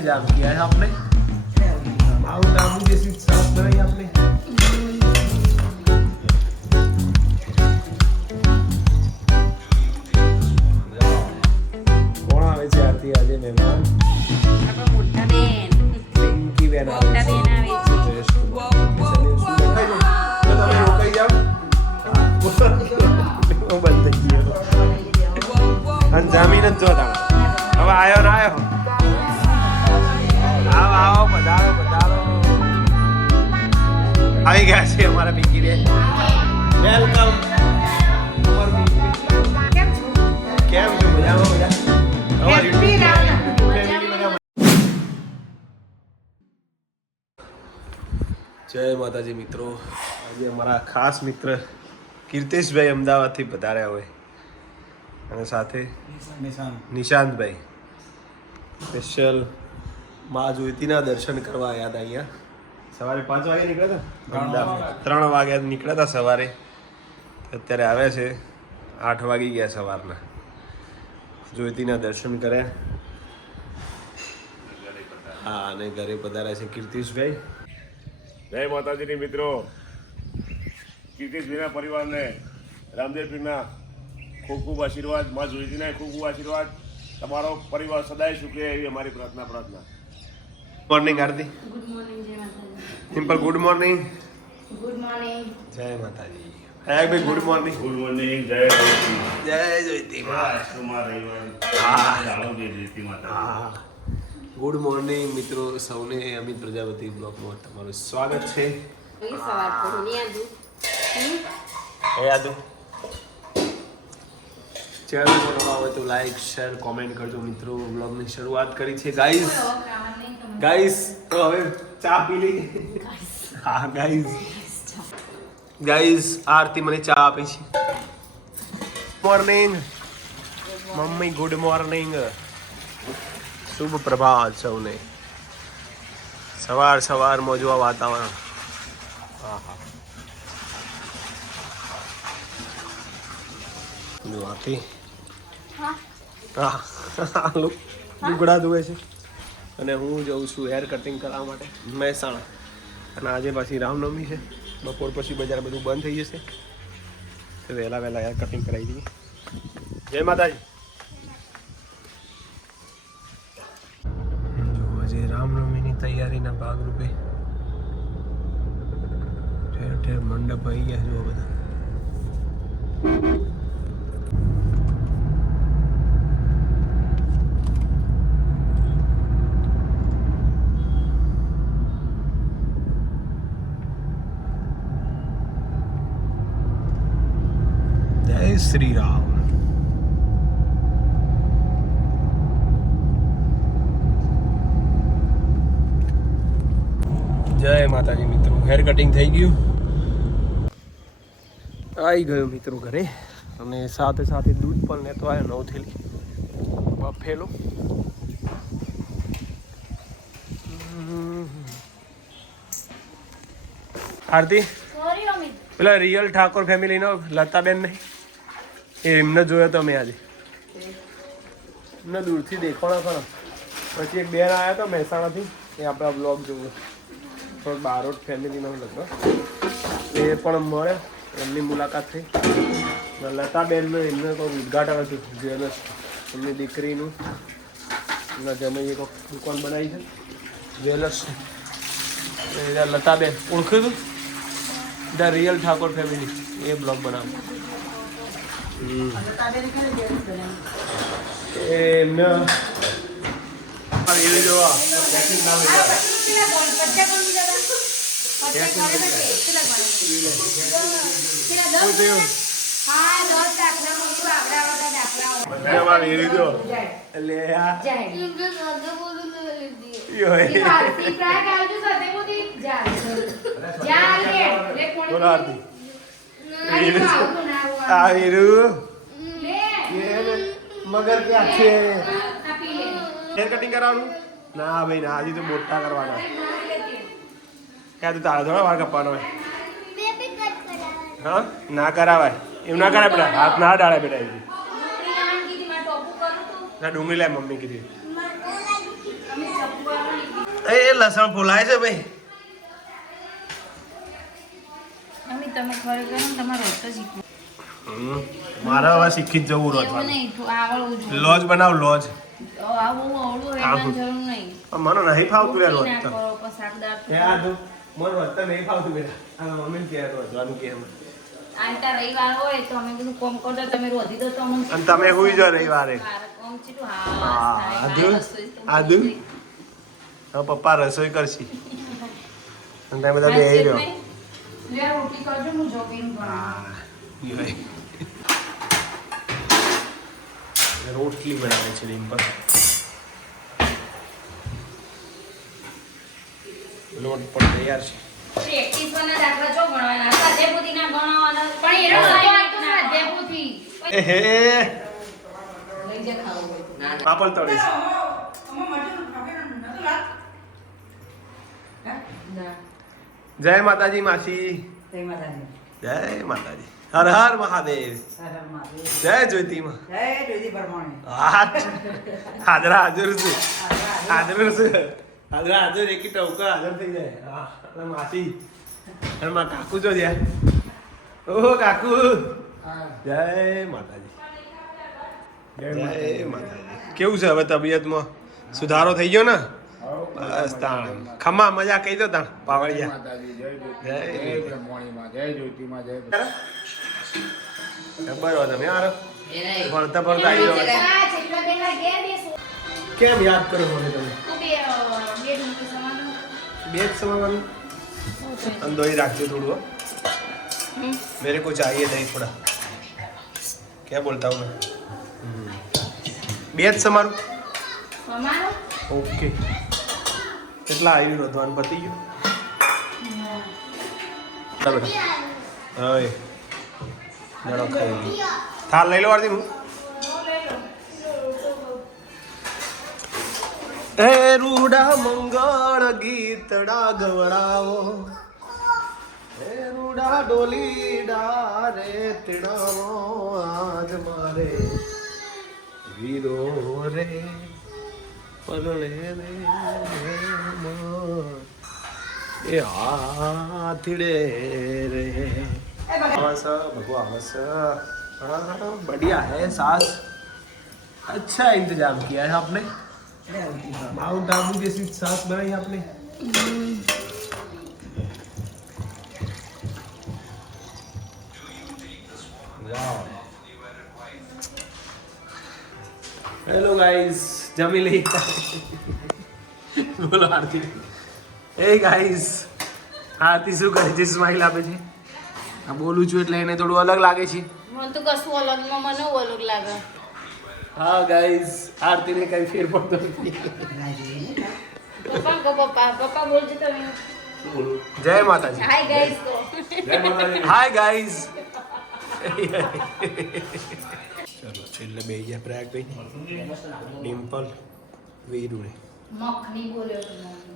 इंतजाम किया है आपने? माउंट आबू जैसी साथ बनाई आपने? कौन आवे છે આરતી આજે મહેમાન? આપણા મોટા બેન. પિંકી બેન આવે મોટા છે. બેન આવે છે. તો તમે રોકાઈ જાઓ. બંધ થઈ ગયો. અને જામીન જ જોતા. હવે આયો ના આયો. આવો આવો પધારો પધારો. આવી ગયા છે અમારા પિંકી બેન. વેલકમ. કેમ છો? મજામાં બધા? હેપી રામ. જય માતાજી મિત્રો. આજે અમારા ખાસ મિત્ર કીર્તિશભાઈ અમદાવાદથી પધાર્યા હોય અને સાથે નિશાંતભાઈ સ્પેશિયલ મા જોઈતીના દર્શન કરવા આવ્યા હતા અહીંયા. સવારે 5 વાગે નીકળ્યા હતા, અમદાવાદ 3 વાગ્યા નીકળ્યા હતા સવારે. અત્યારે આવ્યા છે 8 વાગી ગયા સવારના. જોઈતીના દર્શન કર્યા. હા, અને ઘરે પધાર્યા છે કીર્તિશભાઈ. જય માતાજીની મિત્રો. કીર્તિશભાઈના પરિવારને રામદેવ પીરના ખૂબ ખૂબ આશીર્વાદ, માં જોઈતીના ખૂબ ખૂબ આશીર્વાદ. તમારો પરિવાર સદાય સુખે એવી અમારી પ્રાર્થના. મોર્નિંગ આરતી. Good morning. જય માતાજી. Simple good morning. Good morning. જય માતાજી. ભાઈ ગુડ મોર્નિંગ. Good morning. જય જોઈતી. જય જોઈતી. તમારા રવિવાર. હા. ગુડ મોર્નિંગ મિત્રો સૌને. અમિત પ્રજાપતિ બ્લોગમાં તમારું સ્વાગત છે. સવાર પડું નહીં આદુ. યાદુ ચેનલ પર નવા હોય તો લાઈક શેર કોમેન્ટ કરજો મિત્રો. બ્લોગની શરૂઆત કરી છે ગાઈઝ. તો હવે ચા પી લઈએ. હા ગાઈઝ આરતી મને ચા આપી છે. Morning mummy. Good morning. શુભ પ્રભાત સૌને. સવારમાં જો આ વાતાવરણ. હા જો આરતી. હા લુગડા ધોવે છે અને હું જઉં છું હેર કટિંગ કરવા માટે મહેસાણા. અને આજે પાછી રામનવમી છે. બપોર પછી બજાર બધું બંધ થઈ જશે તો વહેલા હેર કટિંગ કરાવી દઈએ. જય માતાજી. જો આજે રામનવમીની તૈયારીના ભાગરૂપે ઠેર ઠેર મંડપ આવી ગયા જો બધા. જય શ્રી રામ. જય માતાજી મિત્રો. હેર કટિંગ થઈ ગયું. આવી ગયો મિત્રો ઘરે. અને સાથે સાથે દૂધ પણ લેતો આવ્યો 9 થેલી બફેલો. આરતી પેલા રિયલ ઠાકોર ફેમિલીનો લતાબેન નહીં એમને જોયો તો મેં આજે. એમને દૂરથી દેખાણા ખરા. પછી એક બેન આવ્યા હતા મહેસાણાથી. એ આપણા બ્લોગ જોવો. થોડોક બારોટ ફેમિલીનો લગભગ એ પણ મળે. એમની મુલાકાત થઈ. લતાબેનનું એમને કોઈ ઉદ્ઘાટન હતું જ્વેલર્સ. એમની દીકરીનું એમના જમાઈએ કોઈ દુકાન બનાવી છે જ્વેલર્સ. લતાબેન ઓળખ્યું હતું. The real Thakor family A blog બનાવો. એમને એવી જોવા મગર ક્યાં છે? હેર કટિંગ કરવાનું? ના ભાઈ ના, હજી તો મોટા કરવાના. ક્યાં તું તારા થોડા વાર કપવાનો હોય? હા ના કરાવાય એમ. ના કરાય બેટા. હાથ ના ડાળે બેટા. એવી ના ડુંગળી લાય મમ્મી કીધી. લસણ ફોલાય છે ભાઈ. મમ્મી તમે ખરેખર ને તમારે રોજ તો શીખવું. મારે હવે શીખી જ જવું રોજ. એવું નહીં તું આવડવું જોઈએ. લોજ બનાવ લોજ. આવું અવળું રહેવાની જરૂર નહીં. મને નહીં ફાવતું યાર ના રોજ તો. કરો પણ શાકદાર તો. હે આ તો મને રોજ નહીં ફાવતું બેટા. આ મમ્મી કે રોજવાનું કે એમ. આંટા રવિવાર હોય તો અમે બધું કોમ કરતા તમે રોધી દો તો અમને અને તમે હુઈ જાઓ રવિવારે. કોમ ચીટું હા, હા થાય. આદુ, કાંઈ રસોઈ તો આદુ. બધું હવે પપ્પા રસોઈ કરશી અને તમે બધા ખાય. બેહી રહ્યો. લે રોટલી કરજો હું જોગીન બનાવું. રોટલી બનાવે છે ડિમ્પલ. લોટ પણ તૈયાર છે. પ્રેક્ટિસ વાળા દાખલા જો ગણવાના સ્વાધ્યાય પોથીના ગણવાના પણ એનો સ્વાધ્યાય પોથી એ હે લઈ જે ખાવું હોય પાપડ તળે છે. ના જય માતાજી માસી. જય માતાજી. હર હર મહાદેવ. જય જ્યોતિમાં. હાજરા હાજર છે. હાજર છે. હાજરા હાજર એક ટવકા હાજર થઈ જાય. હા અને માસી અને મારા કાકુ જો જ્યાં. ઓહો કાકુ. જય માતાજી. જય માતાજી. કેવું છે હવે તબિયતમાં સુધારો થઈ ગયો ને? બસ તાણ ખમ્મા મજા કહી દો તાણ પાવડિયા. ખબર હો તમે યાર ભણતા ભણતા આવી જાવ. જેટલા બેલા ગયા દેસો કેમ યાદ કરો મને તમે? તું બે મિનિટ સમાન બે જ સમયવાનું અંદોઈ રાખજો થોડું હો. मेरे को चाहिए नहीं थोड़ा. क्या बोलता हूँ मैं? બે જ સમારું. સમાનો ઓકે. કેટલા આવ્યું રોધવાનું પતી ગયું? બરાબર. હવે જડો ખાઈ થાળ લઈ લો વારથી હું. હે રૂડા મંગળ ગીતડા ગવડાવો, હે રૂડા ડોલીડા રે તેડાવો, આજ મારે વીરો રે પરણે રે એ હાથીડે રે. बस भगवा बस. हाँ बढ़िया है सास. अच्छा इंतजाम किया है आपने. माउंट आबू जैसी सास बनाई आपने. हेलो गाइस जमी ली. बोलो आरती. ए गाइस आरती શું કરે છે? સ્માઈલ આપે છે. આ બોલું છું એટલે એને થોડું અલગ લાગે છે. મને તો કશું અલગમાં મને અલગ લાગે. હા ગાઈસ આરતીને કઈ ફેર પડતો નથી. પપ્પા કહો પપ્પા બોલજો તમે. જય માતાજી. હાય ગાઈસ કહો. Hi guys. ચલો છેલ્લે બે ગયા પ્રયાગભાઈ, डिम्पल, वीरू ने. મખની બોલ્યો તો મમ્મી.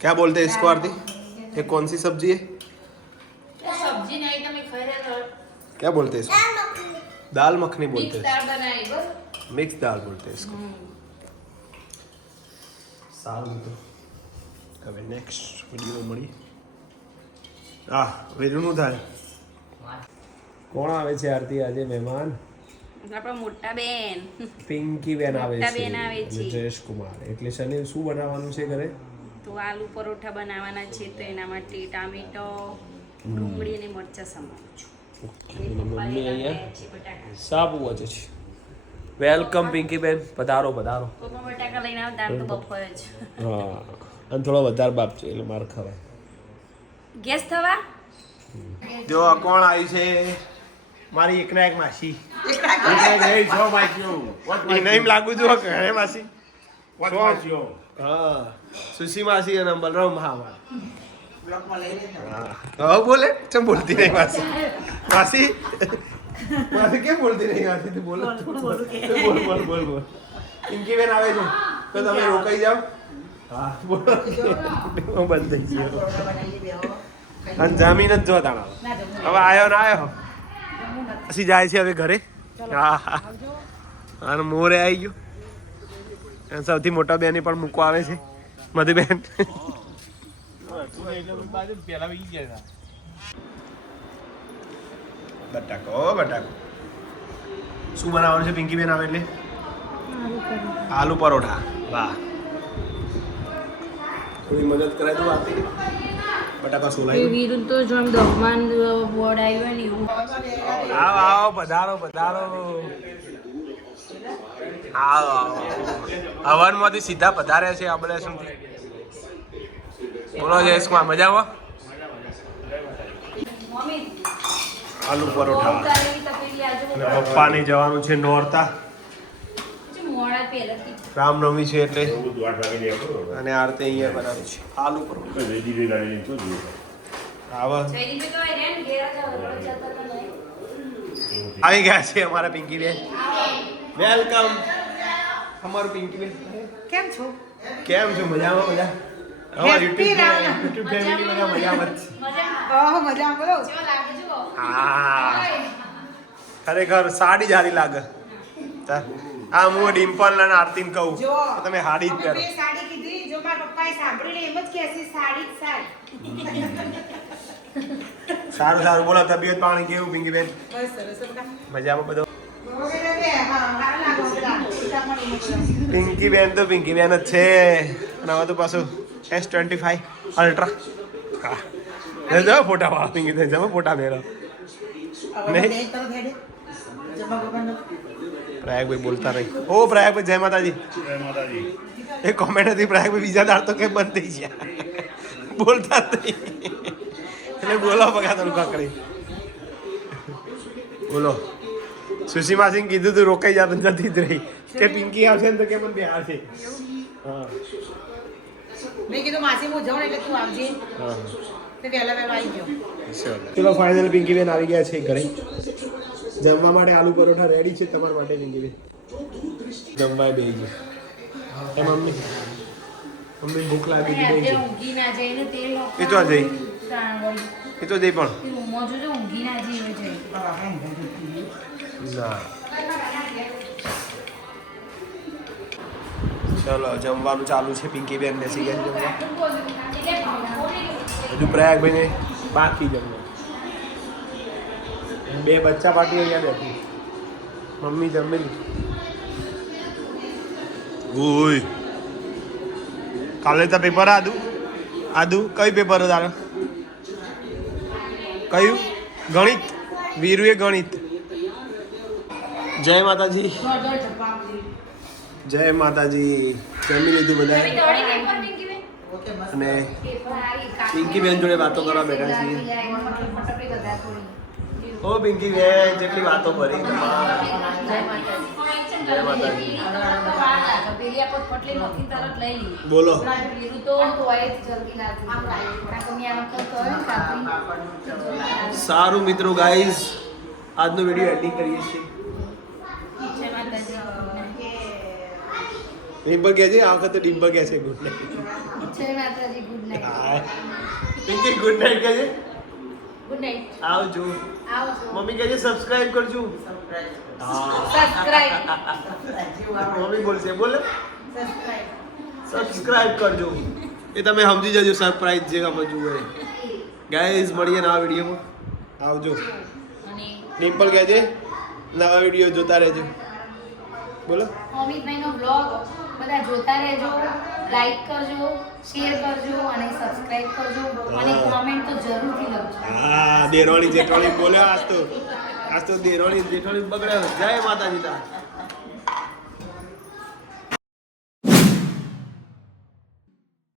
क्या बोलते हैं इसको आरती? ये कौन सी सब्जी है? સબ્જી નહીં તમે ખાઈ રહ્યા क्या बोलते हैं इसको? दाल मखनी बोलते મિક્સ हैं. દાળ બનાવી બસ. मिक्स दाल बोलते हैं इसको. साરું તો હવે નેક્સ્ટ વિડીયો મળી. આ વીરુનું થાય. કોણ આવે છે આરતી આજે મહેમાન? આપણા મોટા બેન પિંકી બેન આવે મોટા છે બેન આવે અને છે. જયેશ કુમાર. એટલે શનિ શું બનાવવાનું છે ઘરે? તો આલુ પરોઠા બનાવવાના છે તો એના માટે ટામેટો ડુંગળી અને મરચાં સમારું છું. અને પપ્પાએ મમ્મી અહીંયા લાવ્યા છે બટાકા. સાબુ વજે છે. વેલકમ પિંકી બેન, પધારો પધારો. પપ્પા બટાકા લઈને આવતા આમ તો બપોરે જ હા અને થોડો વધારે બાપ છે એટલે માર ખવાય. ગેસ થવા જો આ કોણ આવ્યું છે? મારી એકના એક માસી. એને એમ લાગુ જો ઘરે માસી. હા સુશી માસી અને બલરામ મહાવા. હા બોલે ચમ બોલતી નહીં માસી. માસી માસી કેમ બોલતી નહીં માસી? તું બોલ બોલ બોલ બોલ બોલ. પિંકી બેન આવે છે તો તમે રોકાઈ જાઓ. હા બોલો બંધ થઈ ગયો. અને જામીન જ જો તાણા હવે આવ્યો ને આવ્યો પછી જાય છે હવે ઘરે. હા હા અને મોરે આવી ગયો. અને સૌથી મોટા બેને પણ મૂકવા આવે છે. મધુબેન બટાકો બટાકો શું બનાવવાનું છે પિંકી બેન આવે એટલે આલુ પરોઠા વાહ થોડી મદદ કરાય તો આપી બટાકા સોલાઈ વીરુ તો જો આમ દોગમાન બોર્ડ આવ્યો ને એવું આવો આવો પધારો પધારો આવો હવનમાંથી સીધા પધાર્યા છે આપણે શું બોલો જયેશમાં મજામાં મમ્મી આલુ પરોઠા અને પપ્પાને જવાનું છે નોરતા મોડા પહેલાથી રામનવમી છે એટલે બધું 8 વાગે નીકળો અને આરતી અહીંયા બનાવી છે આલુ પરોઠા રેડી રેડી ગાડી તો જો આવા જઈ દીધું તો રેન ઘેરા જતા તો નહીં આવી ગયા છે અમારા પિંકી બેન વેલકમ અમારું પિંકી બેન કેમ છો કેમ છો મજામાં બધા અમારી યુટ્યુબ ફેમિલી બધા મજામાં જ છે. ઓહો મજામાં બોલો હા ખરેખર સાડી જ હારી લાગે તાર. આ હું ડિમ્પલ અને આરતીને કહું જો કે તમે હાડી જ અમે પહેરો બે સાડી કીધી જો મારા પપ્પાએ સાંભળીને એમ જ કહે છે સાડી જ સાડી સારું સારું બોલો તબિયત પાણી કેવું પિંકી બેન બસ સરસ બધા મજામાં બધો વગેરે બે હા સારા લાગો બધા સીતામણી મોકલો પિંકી બેન તો પિંકી બેન જ છે અને હવે તો પાછું S25 અલ્ટ્રા હા જવા ફોટા વાળા પિંકી બેન જવા ફોટા મેળો નહીં. નહીં તરત હેડે જમા ગોપાનો પ્રયાગભાઈ બોલતા નહીં ઓ પ્રયાગભાઈ જય માતાજી જય માતાજી એ કોમેન્ટ હતી પ્રયાગભાઈ બીજા દાડ તો કેમ બંધ થઈ ગયા બોલતા જ નહીં એટલે બોલો બગા તમે કાકડી બોલો સુશી માસીને કીધું તું રોકાઈ જા પણ જતી જ રહી કે પિંકી આવશે ને તો કે પણ બિહાર છે હા મેં કીધું માસી હું જાઉં ને એટલે તું આવજે હા તે વહેલા વહેલા આવી ગયો ચલો ફાઇનલ પિંકી બેન આવી ગયા છે ઘરે જમવા માટે આલુ પરોઠા રેડી છે તમારા માટે પિંકી બેન જમવા બે ગયા મમ્મી મમ્મી ભૂખ લાગી અને ગઈ આજે છે ઊંઘી ના જાય ને તેલ એ તો જઈ સાણવડી એ તો જઈ પણ રૂમમાં જોજો ઊંઘી ના જાય ના ચલો જમવાનું ચાલુ છે પિંકી બેન બેસી ગયા છે જમવા હજુ પ્રયાગભાઈને બાકી જમવા બે બચ્ચા પાર્ટી અહીંયા બેઠી મમ્મી જમેલી ઓય કાલે તો પેપર આદુ આદુ કયું પેપર હતું તારે કયું ગણિત વીરુએ ગણિત જય માતાજી જય માતાજી જમી લીધું બધાએ અને પિંકી બેન જોડે વાતો કરવા બેઠા છીએ ઓ પિંકી બેન જેટલી વાતો કરી જય માતાજી બોલો સારું મિત્રો ગાઈઝ આજનો વિડીયો એડિંગ કરીએ છીએ ડિમ્પલ કહે છે આ વખતે ડિમ્પલ કહે છે good night Pinky good night કહે છે ગુડ નાઇટ આવજો આવજો મમ્મી કહે છે સબસ્ક્રાઇબ કરજો સબસ્ક્રાઇબ મમ્મી બોલશે બોલે સબસ્ક્રાઇબ કરજો એ તમે સમજી જજો સરપ્રાઈઝ જે અમે જુએ ગાઈઝ મળીએ નવા વિડીયોમાં આવજો અને ડિમ્પલ કહે છે નવા વિડીયો જોતા રહેજો બોલો અમિતભાઈનો બ્લોગ બધા જોતા રહેજો, લાઈક કરજો, શેર કરજો અને સબસ્ક્રાઇબ કરજો અને કોમેન્ટ તો જરૂરથી લખજો. હા દેરોણી જેઠોણી બોલ્યો આજ તો દેરોણી જેઠોણી બગડ્યો જય માતાજી તા